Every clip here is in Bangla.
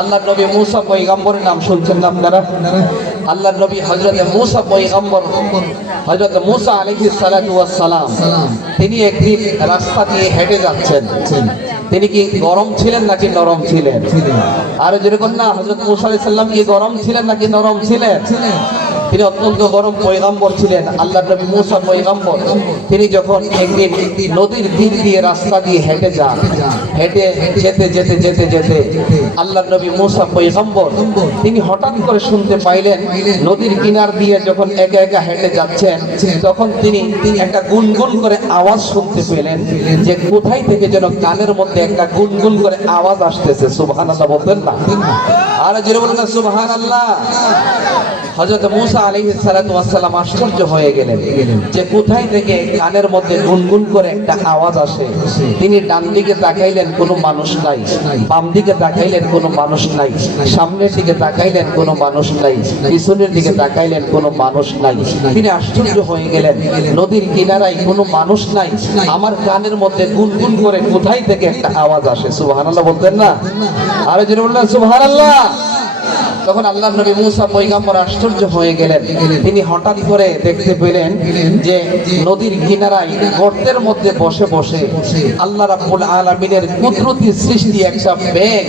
আল্লাহ নবী মুসা পৈগম্বরের নাম শুনছেন না আপনারা? আল্লাহ নবী হজরত মুসা পৈগম্বর হজরত মুসা ওয়াস সালাম তিনি একদিন রাস্তা দিয়ে হেঁটে যাচ্ছেন। তিনি কি গরম ছিলেন নাকি নরম ছিলেন? আর যেরকম না হজরত মুসা আলাইহিস সালাম কি গরম ছিলেন নাকি নরম ছিলেন। তিনি অত্যন্ত গরম পয়গাম্বর ছিলেন, আল্লাহ নবী মুসা পয়গাম্বর। তিনি যখন একদিন নদীর তীর দিয়ে রাস্তা দিয়ে হেঁটে যান, হেঁটে যেতে যেতে যেতে যেতে আল্লাহ নবী মুসা পয়গাম্বর, তিনি হঠাৎ করে শুনতে পাইলেন, নদীর কিনার দিয়ে যখন একা একা হেঁটে যাচ্ছেন, তখন তিনি একটা গুনগুন করে আওয়াজ শুনতে পেলেন যে কোথায় থেকে যেন কানের মধ্যে একটা গুনগুন করে আওয়াজ আসতেছে, সুবহানাল্লাহ বলতেন না? আর জোরে বলুন সুবহানাল্লাহ। হযরত মুসা ওয়াস সালাম আশ্চর্য হয়ে গেলেন। যে কোথায় থেকে কানের মধ্যে গুনগুন করে একটা আওয়াজ আসে, তিনি ডান দিকে তাকাইলেন, কোনো মানুষ নাই। বাম দিকে তাকাইলেন, কোনো মানুষ নাই। সামনের দিকে তাকাইলেন, কোনো মানুষ নাই। পিছনের দিকে তাকাইলেন, কোনো মানুষ নাই। তিনি আশ্চর্য হয়ে গেলেন, নদীর কিনারায় কোনো মানুষ নাই। আমার কানের মধ্যে গুনগুন করে কোথায় থেকে একটা আওয়াজ আসে? সুবহানাল্লাহ বলতেন না? আরে যিনি বললেন, সুবহানাল্লাহ! তখন আল্লাহ নবী মুসা পৈগম্বর আশ্চর্য হয়ে গেলেন, তিনি হঠাৎ করে দেখতে পেলেন যে নদীর কিনারায় গর্তের মধ্যে বসে বসে আল্লাহ রাব্বুল আলামিনের কুদরতি সৃষ্টি একটা ব্যাগ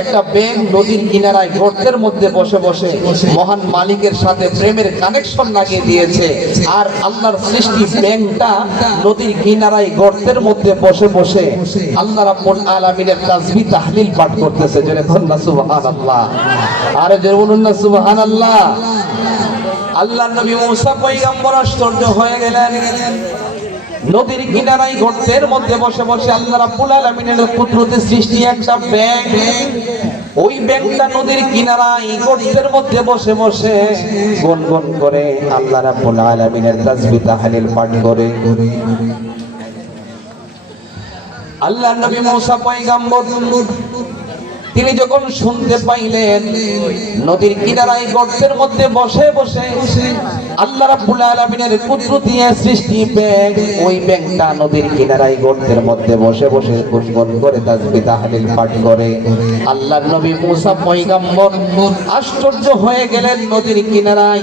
একটা ব্যাগ নদীর কিনারায় গর্তের মধ্যে বসে বসে মহান মালিকের সাথে প্রেমের কানেকশন লাগিয়ে দিয়েছে। আর আল্লাহর সৃষ্টি ব্যাংকটা নদীর কিনারায় গর্তের মধ্যে বসে বসে আল্লাহ রাব্বুল আলামিনের তাসবিহ তাহলিল পাঠ করতেছে। জেনে ধন্যবাদ সুবহানাল্লাহ। আরে জোরে বলুন না, সুবহানাল্লাহ। আল্লাহ নবী মুসা পয়গম্বর আশ্চর্য হয়ে গেলেন। নদীর কিনারায় গর্তের মধ্যে বসে বসে আল্লাহ রাব্বুল আলামিনের কুদরতের সৃষ্টি একটা ব্যাগ ওই ব্যাগটা নদীর কিনারায় গর্তের মধ্যে বসে বসে গুনগুন করে আল্লাহ রাব্বুল আলামিনের তাসবিহ তাহলিল পাঠ করে। আল্লাহ নবী মুসা পয়গম্বর তিনি যখন শুনতে পাইলেন, নদীর কিনারায় গর্তের মধ্যে বসে বসে আল্লাহ রাব্বুল আলামিনের কুদরতি সৃষ্টি ব্যাগ, ওই ব্যাগটা নদীর কিনারায় গর্তের মধ্যে বসে বসে গুনগুন করে তাসবিহ তাহলিল পাঠ করে। আল্লাহর নবী মুসা পয়গম্বর আশ্চর্য হয়ে গেলেন নদীর কিনারায়।